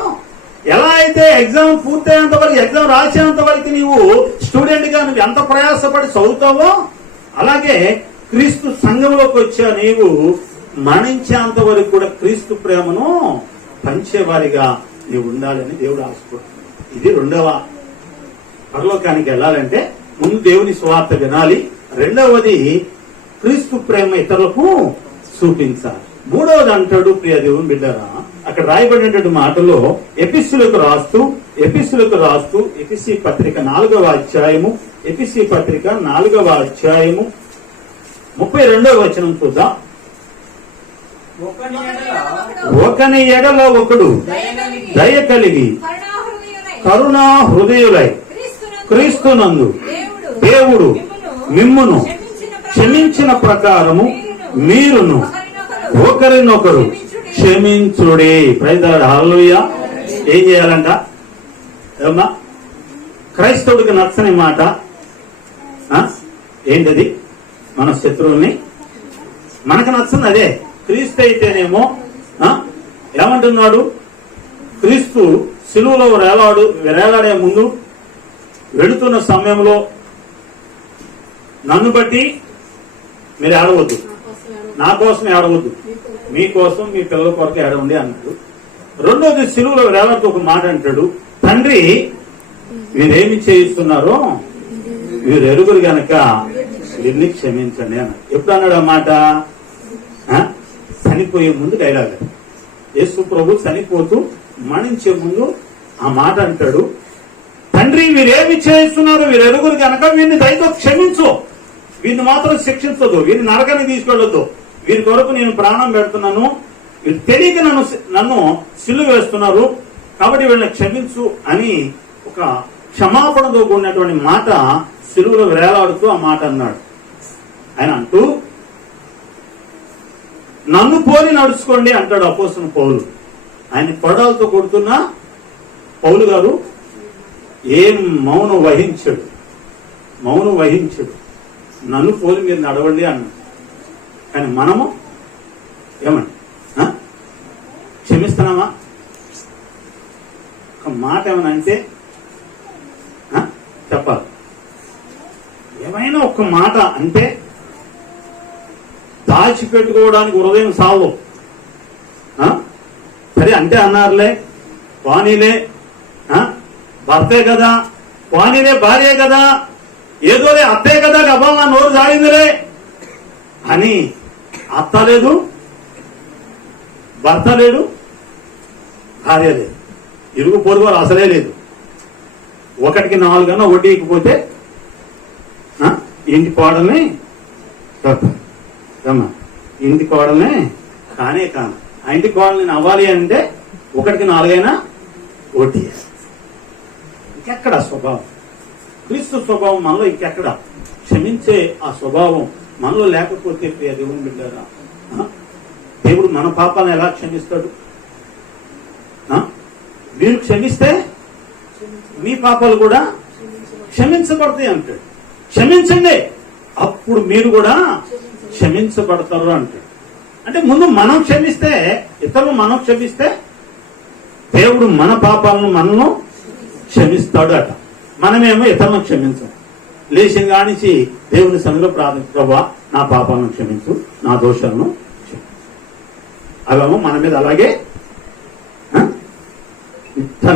ఎలా అయితే ఎగ్జామ్ పూర్తయ్యేంత వరకు, ఎగ్జామ్ రాసేంత వరకు నీవు స్టూడెంట్ గా నువ్వు ఎంత ప్రయాసపడి చదువుతావో, అలాగే క్రీస్తు సంఘంలోకి వచ్చా నీవు మరణించేంత వరకు కూడా క్రీస్తు ప్రేమను పంచేవారిగా నీవు ఉండాలని దేవుడు ఆశపడుతుంది. ఇది రెండవ. పరలోకానికి వెళ్ళాలంటే ముందు దేవుని సువార్త వినాలి. రెండవది క్రీస్తు ప్రేమ ఇతరులకు చూపించాలి. మూడవది అంటాడు, ప్రియ దేవుని బిడ్డరా, అక్కడ రాయబడినటువంటి మాటలో ఎఫెసీయులకు రాస్తూ ఎఫెసీ పత్రిక 4వ అధ్యాయము 32వ వచనం చూద్దాం. ఒకని ఎడల ఒకడు దయ కలిగి కరుణా హృదయులై క్రీస్తునందు దేవుడు మిమ్మును క్షమించిన ప్రకారము మీరును ఒకరినొకరు క్షమించుడే. ప్రైజ్ హల్లెలూయా. ఏం చేయాలంట? ఏమన్నా క్రైస్తవుడికి నచ్చని మాట ఏంటది? మన శత్రువుల్ని మనకు నచ్చని అదే. క్రీస్తు అయితేనేమో ఏమంటున్నాడు? క్రీస్తు సిలువలో వేలాడే ముందు వెళుతున్న సమయంలో నన్ను బట్టి మీరు ఏడవద్దు, నా కోసం ఏడవద్దు, మీకోసం మీ పిల్లల కొరకు ఏడవండి అన్నాడు. రెండోది సిలువలో వేలాడుతూ ఒక మాట అంటాడు, తండ్రి వీరేమి చేయిస్తున్నారో వీరు ఎరుగురు గనక వీరిని క్షమించండి అన్నాడు. ఎప్పుడు అన్నాడు ఆ మాట? చనిపోయే ముందు డైలాగ్. యేసు ప్రభు చనిపోతూ మరణించే ముందు ఆ మాట అంటాడు, తండ్రి వీరేమి చేయిస్తున్నారు వీరు ఎరుగురు కనుక వీరిని దయతో క్షమించు, వీరిని మాత్రం శిక్షించదు, వీరిని నరకానికి తీసుకెళ్లొద్దు, వీరి కొరకు నేను ప్రాణం పెడుతున్నాను, వీరు తెలియక నన్ను సిలువ వేస్తున్నారు కాబట్టి వీళ్ళని క్షమించు అని ఒక క్షమాపణతో కూడినటువంటి మాట సిలువలో వేలాడుతూ ఆ మాట అన్నాడు. ఆయన అంటూ నన్ను పోలి నడుచుకోండి అంటాడు అపోస్తలుడు పౌలు. ఆయన కొరడాలతో కొడుతున్న పౌలు గారు ఏం మౌనం వహించాడు. నన్ను పోలి మీరు నడవండి అన్నాడు. కానీ మనము ఏమండి క్షమిస్తున్నామా? ఒక మాట ఏమన్నా అంటే చెప్పాలి. ఏమైనా ఒక్క మాట అంటే దాచిపెట్టుకోవడానికి హృదయం సావు. సరే అంటే అన్నారులే, వాణిలే భర్తే కదా, వాణిలే భార్యే కదా, ఏదోలే అత్తే కదా, గబాల నోరు జారిందిలే అని అత్త లేదు, భర్త లేడు, భార్య లేదు, ఇరుగు పొరుగు అసలే లేదు. 1కి 4 వడ్డీకిపోతే ఇంటి కోడల్ని ఇంటి కోడల్ని కానే కాను. ఆ ఇంటి కోడల్ని అవ్వాలి అంటే 1కి 4 వడ్డీ. ఇంకెక్కడ స్వభావం? క్రీస్తు స్వభావం మనలో ఇంకెక్కడ? క్షమించే ఆ స్వభావం మనలో లేకపోతే ప్రియ దేవుని బిడ్డరా, దేవుడు మన పాపాలను ఎలా క్షమిస్తాడు? మీరు క్షమిస్తే మీ పాపాలు కూడా క్షమించబడతాయి అంటాడు. క్షమించండి, అప్పుడు మీరు కూడా క్షమించబడతారు అంటాడు. అంటే ముందు మనం క్షమిస్తే, ఇతరులు మనం క్షమిస్తే దేవుడు మన పాపాలను మనను క్షమిస్తాడు అట. మనమేమో ఇతరులను క్షమించాం. లేచిన కానించి దేవుని సన్నిధిలో ప్రార్థన, ప్రభువా నా పాపాలను క్షమించు, నా దోషాలను క్షమించు. అవేమో మన మీద అలాగే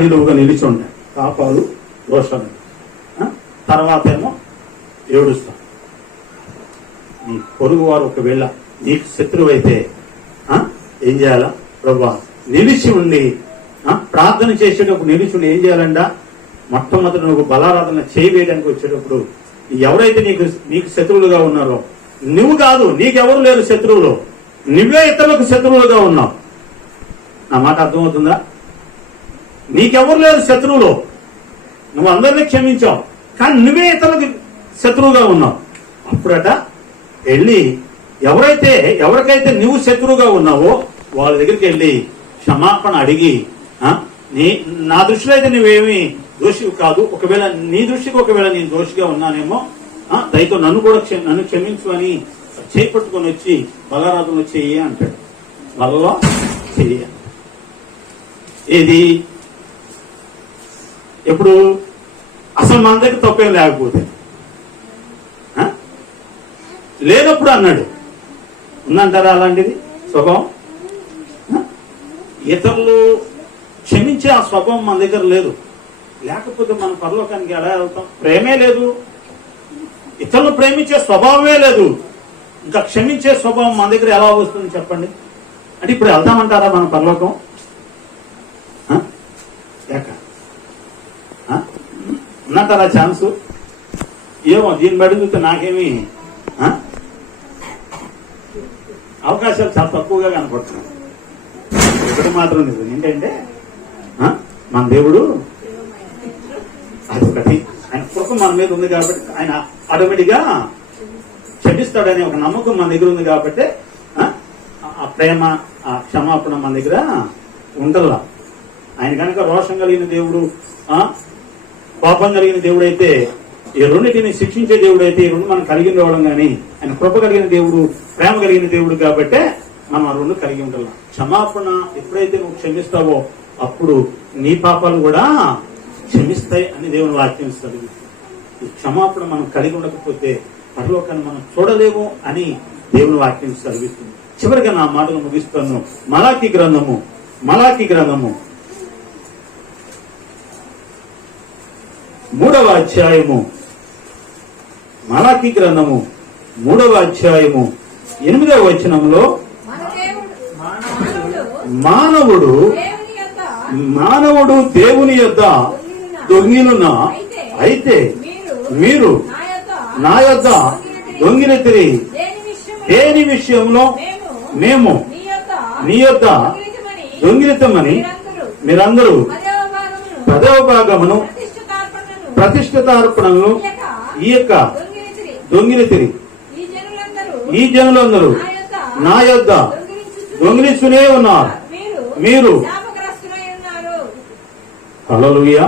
నిలువుగా నిలిచి ఉంటాయి పాపాలు, దోషాలు. తర్వాత ఏమో ఏడుస్తాం. నీ పొరుగు వారు ఒకవేళ నీకు శత్రువు అయితే ఏం చేయాలా? ప్రభువా నిలిచి ఉండి ప్రార్థన చేసేటప్పుడు నిలిచి ఉండి ఏం చేయాలంట? మొట్టమొదటి నువ్వు బలారాధన చేయవేయడానికి వచ్చేటప్పుడు ఎవరైతే నీకు శత్రువులుగా ఉన్నారో, నువ్వు కాదు, నీకెవరు లేరు శత్రువులు, నువ్వే ఇతరులకు శత్రువులుగా ఉన్నావు. నా మాట అర్థమవుతుందా? నీకెవరు లేరు శత్రువులో, నువ్వు అందరినీ క్షమించావు, కానీ నువ్వే ఇతరులకు శత్రువుగా ఉన్నావు. అప్పుడట వెళ్ళి ఎవరికైతే నువ్వు శత్రువుగా ఉన్నావో వాళ్ళ దగ్గరికి వెళ్ళి క్షమాపణ అడిగి, నా దృష్టిలో అయితే నువ్వేమి దోషివి కాదు, ఒకవేళ నీ దృష్టికి ఒకవేళ నేను దోషిగా ఉన్నానేమో, దయతో నన్ను క్షమించు అని చేపట్టుకొని వచ్చి బలారాధనలో చెయ్యి అంటాడు. వాళ్ళలో చెయ్యి ఏది ఎప్పుడు అసలు మన దగ్గర తప్పేం లేకపోతే లేనప్పుడు అన్నాడు. ఉందంటారా అలాంటిది స్వభావం? ఇతరులు క్షమించే ఆ స్వభావం మన దగ్గర లేదు. లేకపోతే మన పరలోకానికి ఎలా వెళ్తాం? ప్రేమే లేదు, ఇతరులు ప్రేమించే స్వభావమే లేదు, ఇంకా క్షమించే స్వభావం మన దగ్గర ఎలా వస్తుంది చెప్పండి? అంటే ఇప్పుడు వెళ్తామంటారా మన పరలోకం? ఉన్నంటారా ఛాన్సు? ఏమో దీన్ని బట్టి చూస్తే నాకేమి అవకాశాలు చాలా తక్కువగా కనపడుతున్నాయి. ఒకటి మాత్రం నిజం ఏంటంటే మన దేవుడు అదొకటి, ఆయన కృప మన మీద ఉంది కాబట్టి ఆయన ఆటోమేటిక్ గా క్షమిస్తాడనే ఒక నమ్మకం మన దగ్గర ఉంది కాబట్టి ఆ ప్రేమ, ఆ క్షమాపణ మన దగ్గర ఉండల్లా. ఆయన కనుక రోషం కలిగిన దేవుడు, కోపం కలిగిన దేవుడు అయితే, ఈ రెండింటిని శిక్షించే దేవుడు అయితే ఈ రెండు మనం కలిగి ఉండవడం, కానీ ఆయన కృప కలిగిన దేవుడు, ప్రేమ కలిగిన దేవుడు కాబట్టే మనం ఆ రెండు కలిగి ఉండాలి. క్షమాపణ ఎప్పుడైతే నువ్వు క్షమిస్తావో అప్పుడు నీ పాపాలు కూడా క్షమిస్తాయి అని దేవుని వాక్యం చదివి. ఈ క్షమాపణ మనం కలిగి ఉండకపోతే పరలోకాన్ని మనం చూడలేము అని దేవుని వాక్యం చదివిస్తుంది. చివరిగా నా మాటలు ముగిస్తాను. మలాకి గ్రంథము 3వ అధ్యాయము, మలాకి గ్రంథము 3వ అధ్యాయము 8వ వచనంలో మానవుడు దేవుని యొద్ద దొంగిలునా అయితే మీరు నా యొద్ద దొంగిలితిరి, దేని విషయంలో మేము నీ యొద్ద దొంగిలితమని మీరందరూ 10వ భాగమును ప్రతిష్ఠితార్పణలను ఈ యొక్క దొంగిలితిరి. ఈ జనులందరూ నా యొద్ద దొంగిలిస్తూనే ఉన్నారు, మీరు హల్లెలూయా.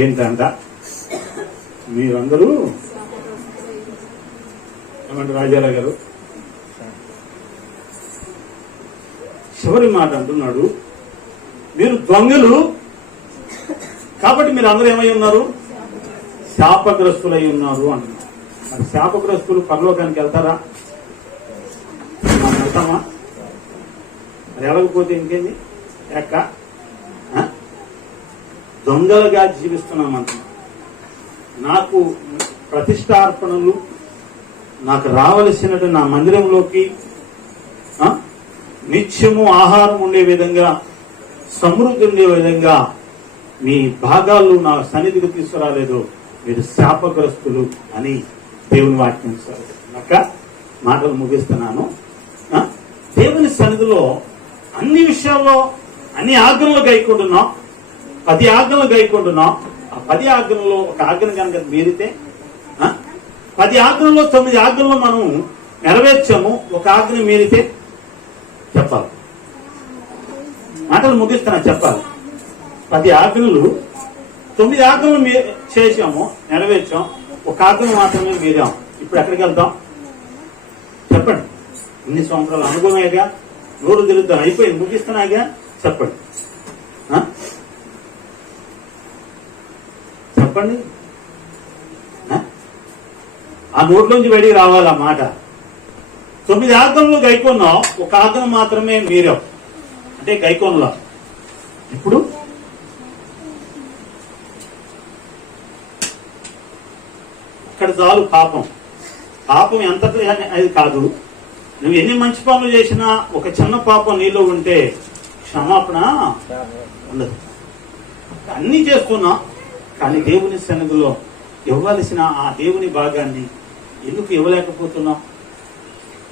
ఏంటంట మీరందరూ ఏమంటారు రాజారావు గారు? చివరి మాట అంటున్నాడు, మీరు దొంగలు కాబట్టి మీరు అందరూ ఏమై ఉన్నారు? శాపగ్రస్తులై ఉన్నారు అంటున్నారు. మరి శాపగ్రస్తులు పరలోకానికి వెళ్తారా? మనం వెళ్తామా? మరి వెళ్ళకపోతే ఇంకేంది? ఎక్క దొంగలుగా జీవిస్తున్నాం అంటున్నా. నాకు ప్రతిష్టార్పణలు, నాకు రావలసినట్టు నా మందిరంలోకి నిత్యము ఆహారం ఉండే విధంగా, సమృద్ధి ఉండే విధంగా మీ భాగాలు నా సన్నిధికి తీసుకురాలేదు, మీరు శాపగ్రస్తులు అని దేవుని వాక్యం నాక మాటలు ముగిస్తున్నాను. దేవుని సన్నిధిలో అన్ని విషయాల్లో అన్ని ఆజ్ఞలు గైకుంటున్నాం, 10 ఆజ్ఞలు గైకుంటున్నాం. ఆ 10 ఆజ్ఞల్లో ఒక ఆజ్ఞ కనుక మీరితే, 10 ఆజ్ఞల్లో 9 ఆజ్ఞలను మనం నెరవేర్చాము, ఒక ఆజ్ఞ మీరితే చెప్పాలి. మాటలు ముగిస్తున్నా, చెప్పాలి. 10 ఆజ్ఞలు 9 ఆజ్ఞలు చేసాము, నెరవేర్చాం, ఒక ఆజ్ఞ మాత్రమే మీరాం. ఇప్పుడు ఎక్కడికి వెళ్తాం చెప్పండి? ఇన్ని సంవత్సరాల అనుభవమేగా, నోరు తిరుగుతాం, అయిపోయింది, ముగిస్తున్నాగా. చెప్పండి చెప్పండి. ఆ నోట్లోంచి బయటికి రావాలా మాట. 9 ఆజ్ఞలు గైకొన్నాం, ఒక ఆజ్ఞ మాత్రమే మీరాం, అంటే గైకొనలా. ఇప్పుడు అక్కడ చాలు. పాపం ఎంత అది కాదు. నువ్వు ఎన్ని మంచి పనులు చేసినా ఒక చిన్న పాపం నీలో ఉంటే క్షమాపణ ఉండదు. అన్ని చేస్తున్నా, కానీ దేవుని సన్నిధిలో ఇవ్వాల్సిన ఆ దేవుని భాగాన్ని ఎందుకు ఇవ్వలేకపోతున్నాం?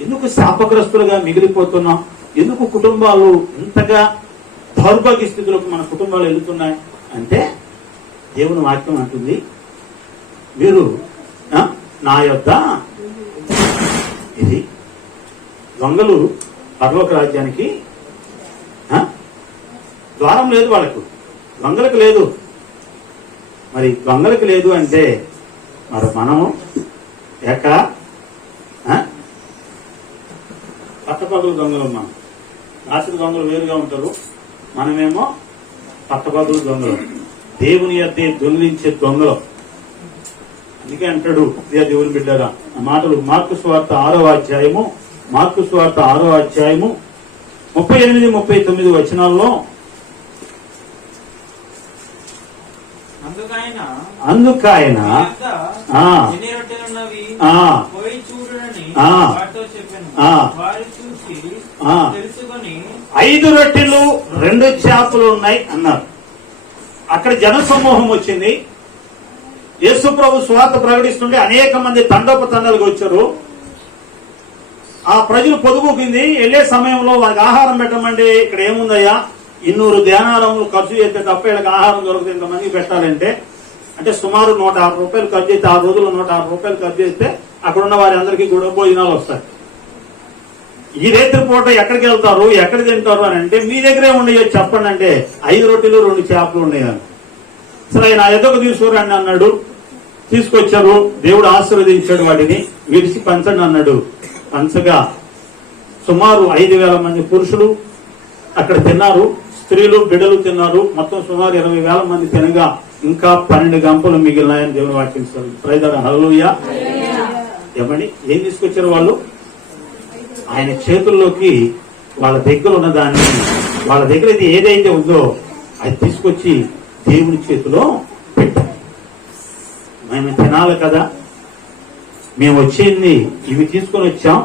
ఎందుకు శాపగ్రస్తులుగా మిగిలిపోతున్నాం? ఎందుకు కుటుంబాలు ఇంతగా దౌర్భాగ్య స్థితిలోకి మన కుటుంబాలు వెళుతున్నాయి అంటే దేవుని వాక్యం అంటుంది, మీరు నా యొద్ద ఇది దొంగలు పరలోక రాజ్యానికి ద్వారం లేదు, వాళ్ళకు దొంగలకు లేదు. మరి దొంగలకు లేదు అంటే మరి మనము పట్టపగలు దొంగలు, మనం రాత్రి దొంగలు వేరుగా ఉంటారు, మనమేమో పట్టపగలు దొంగలు, దేవుని యొద్ద దొంగిలించే దొంగలు. అందుకే అంటాడు దేవుని బిడ్డరా ఆ మాటలు మార్కు సువార్త 6వ అధ్యాయము 38-39 వచనాల్లో, అందుకాయన ఐదు రొట్టెలు 2 చేపలు ఉన్నాయి అన్నారు. అక్కడ జనసమూహం వచ్చింది. యేసు ప్రభు సువార్త ప్రకటిస్తుంటే అనేక మంది తండోపతండాలుగా వచ్చారు. ఆ ప్రజలు పొదుగుకింది. వెళ్లే సమయంలో వారికి ఆహారం పెట్టమండి. ఇక్కడ ఏముందయ్యా, 200 ధ్యానారములు ఖర్చు చేస్తే తప్ప వీళ్ళకి ఆహారం దొరుకుతుంది, ఇంతమందికి పెట్టాలంటే. అంటే సుమారు 160 రూపాయలు ఖర్చు చేస్తే, 6 రోజుల్లో 160 రూపాయలు ఖర్చు చేస్తే అక్కడున్న వారి అందరికీ కూడా భోజనాలు వస్తాయి. ఈ రేత్రి పూట ఎక్కడికి వెళ్తారు, ఎక్కడ తింటారు అని అంటే, మీ దగ్గరే ఉండేవి చెప్పండి అంటే 5 రొట్టెలు 2 చేపలు ఉండేదాన్ని. సరే ఆయన ఎద్దకు తీసుకురండి అన్నాడు. తీసుకొచ్చారు. దేవుడు ఆశీర్వదించాడు. వాటిని విడిచి పంచండి అన్నాడు. పంచగా సుమారు 5,000 మంది పురుషులు అక్కడ తిన్నారు. స్త్రీలు బిడ్డలు తిన్నారు. మొత్తం సుమారు 20,000 మంది తినగా ఇంకా 12 గంపలు మిగిలినాయని దేవుని వాక్యం. ప్రైజ్ హల్లెలూయా. ఏమని ఏం తీసుకొచ్చారు వాళ్ళు? ఆయన చేతుల్లోకి వాళ్ళ దగ్గర ఉన్నదాన్ని, వాళ్ళ దగ్గర ఇది ఏదైతే ఉందో అది తీసుకొచ్చి దేవుని చేతిలో పెట్టారు. మేము తినాలి కదా, మేము వచ్చింది ఇవి తీసుకొని వచ్చాం,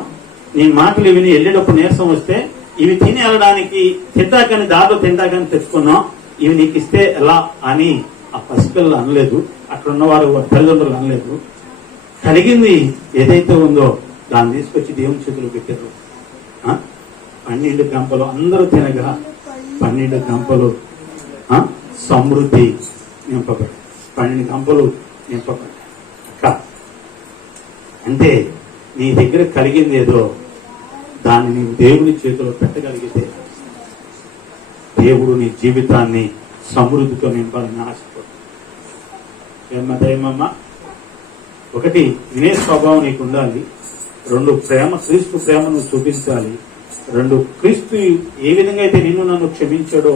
నీ మాటలు విని వెళ్ళేటప్పుడు నీరసం వస్తే ఇవి తిని వెళ్ళడానికి తింటాకని దారిలో తింటాకని తెచ్చుకున్నాం, ఇవి నీకు ఇస్తే ఎలా అని ఆ పసిపిల్లలు అనలేదు. అక్కడ ఉన్నవారు తల్లిదండ్రులు అనలేదు. కలిగింది ఏదైతే ఉందో దాన్ని తీసుకొచ్చి దేవుని చేతులు పెట్టారు. 12 గంపలు అందరూ తినగా 12 గంపలు సమృద్ధి నింపబడి 12 గంపలు నింపబడి. అక్క అంటే నీ దగ్గర కలిగింది ఏదో దాన్ని నీవు దేవుని చేతిలో పెట్టగలిగితే దేవుడు నీ జీవితాన్ని సమృద్ధితో నింపాలని ఆశపడు. ఏమమ్మా, 1 వినే స్వభావం నీకు ఉండాలి. 2 ప్రేమ, క్రీస్తు ప్రేమ నువ్వు చూపించాలి. 2 క్రీస్తు ఏ విధంగా అయితే నిన్ను నన్ను క్షమించాడో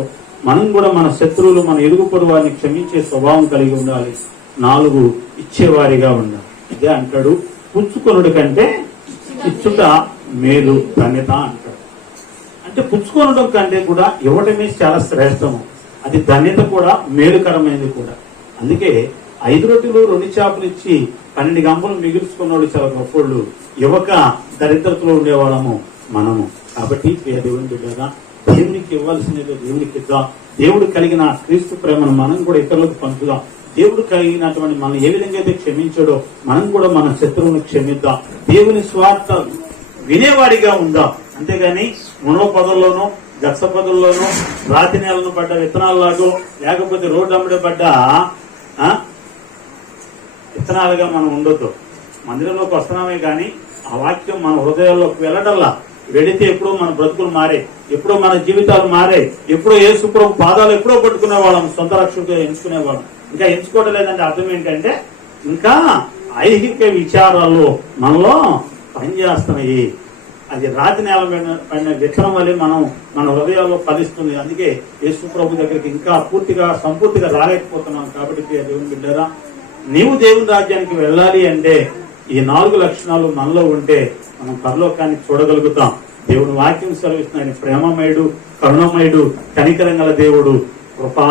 మనం కూడా మన శత్రువులు, మన ఇరుగు పొరుగు వారిని క్షమించే స్వభావం కలిగి ఉండాలి. 4 ఇచ్చేవారిగా ఉండాలి. ఇదే అంటాడు, పుచ్చుకొనుడి కంటే ఇచ్చుట మేలు ధన్యత అంటాడు. అంటే పుచ్చుకొనడం కంటే కూడా ఇవ్వటమే చాలా శ్రేష్టము. అది ధన్యత కూడా, మేలుకరమైనది కూడా. అందుకే 5 రొట్టెలు 2 చేపలు ఇచ్చి 12 గంపలు మిగుల్చుకున్నాడు చాలా గొప్పోళ్ళు. యువక దరిద్రతలో ఉండేవాళ్ళము మనము. కాబట్టి దేవుని బిడ్డగా దేవునికి ఇవ్వాల్సినది దేవునికి ఇద్దాం. దేవుడు కలిగిన క్రీస్తు ప్రేమను మనం కూడా ఇతరులకు పంచుదాం. దేవుడు కలిగినటువంటి మనం ఏ విధంగా అయితే క్షమించాడో మనం కూడా మన శత్రువును క్షమిద్దాం. దేవుని స్వార్థ వినేవాడిగా ఉందాం. అంతేగాని మునవ పదల్లోనూ గచ్చ పదుల్లోనూ రాతి నేలను పడ్డ విత్తనాలలాగో లేకపోతే రోడ్డు అమ్మడే పడ్డ విత్తనాలుగా మనం ఉండొద్దు. మందిరంలోకి వస్తున్నామే కానీ ఆ వాక్యం మన హృదయాల్లోకి వెళ్ళడల్లా. వెళితే ఎప్పుడో మన బ్రతుకులు మారే, ఎప్పుడో మన జీవితాలు మారే, ఎప్పుడో యేసు ప్రభు పాదాలు ఎప్పుడో పట్టుకునే వాళ్ళం, సొంత రక్షకుగా ఎంచుకునేవాళ్ళం. ఇంకా ఎంచుకోవడం లేదంటే అర్థం ఏంటంటే ఇంకా ఐహిక విచారాలు మనలో పనిచేస్తున్నాయి. అది రాతి నేల పడిన విత్తనం వల్ల మన హృదయాల్లో ఫలిస్తుంది. అందుకే యేసు ప్రభు దగ్గరికి ఇంకా సంపూర్తిగా రాలేకపోతున్నాం. కాబట్టి దేవుని బిడ్డరా, నీవు దేవుని రాజ్యానికి వెళ్ళాలి అంటే ఈ 4 లక్షణాలు మనలో ఉంటే మనం పరలోకాన్ని చూడగలుగుతాం. దేవుని వాక్యం సెలవిస్తున్న ఆయన ప్రేమమయుడు, కరుణమయుడు, కనికరం గల దేవుడు, కృపా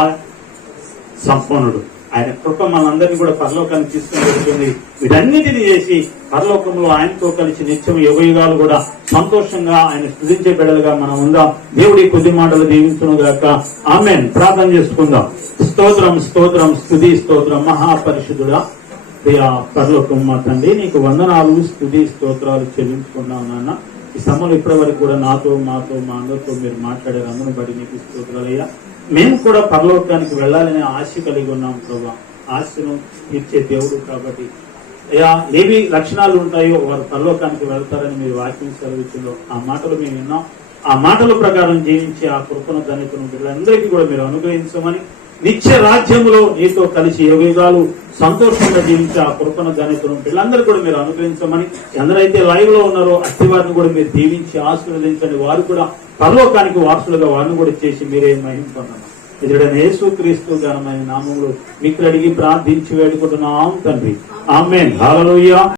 సంపన్నుడు. ఆయన కృప మనందరినీ కూడా పరలోకాన్ని తీసుకుని వెళ్తుంది. వీటన్నిటిని చేసి పరలోకంలో ఆయనతో కలిసి నిత్యం యుగయుగాలు కూడా సంతోషంగా ఆయన స్తుతించే బిడ్డలుగా మనం ఉందాం. దేవుడి కొద్ది మాటలు దీవించును గాక. ఆమేన్. ప్రార్థన చేసుకుందాం. స్తోత్రం స్తోత్రం స్తుతి స్తోత్రం. మహాపరిశుద్ధుడా ప్రియ పరలోకం మా తండ్రి, నీకు వందనాలు స్తుతి స్తోత్రాలు చెల్లించుకున్నాం నాన్న. ఈ సమయంలో ఇప్పటి వరకు కూడా నాతో మాతో మా అందరితో మీరు మాట్లాడారు. అందును బట్టి నీకు స్తోత్రాలయ్యా. మేము కూడా పరలోకానికి వెళ్ళాలనే ఆశ కలిగి ఉన్నాం ప్రభా. ఆశను తీర్చే దేవుడు కాబట్టి అయ్యా, ఏవి లక్షణాలు ఉంటాయో వారు పరలోకానికి వెళ్తారని మీరు వాక్యం సెలవిచ్చిందో ఆ మాటలు మేము విన్నాం. ఆ మాటల ప్రకారం జీవించి ఆ కృపణ ధన్యతను వీళ్ళందరికీ కూడా మీరు అనుగ్రహించమని, నిత్య రాజ్యములో నీతో కలిసి యుగాలు సంతోషంగా జీవించి ఆ కృపణ ధన్యతను వీళ్ళందరూ కూడా మీరు అనుగ్రహించమని, ఎందరైతే లైవ్ లో ఉన్నారో అట్టి వారిని కూడా మీరు దీవించి ఆశీర్వదించండి. వారు కూడా పరలోకానికి వారసులుగా వారిని కూడా చేసి మీరే మహిమ పొందమని ఎదుడైన యేసుక్రీస్తు ఘనమైన నామములో మీకు అడిగి ప్రార్థించి వేడుకుంటున్నాం తండ్రి. ఆమేన్. హల్లెలూయా.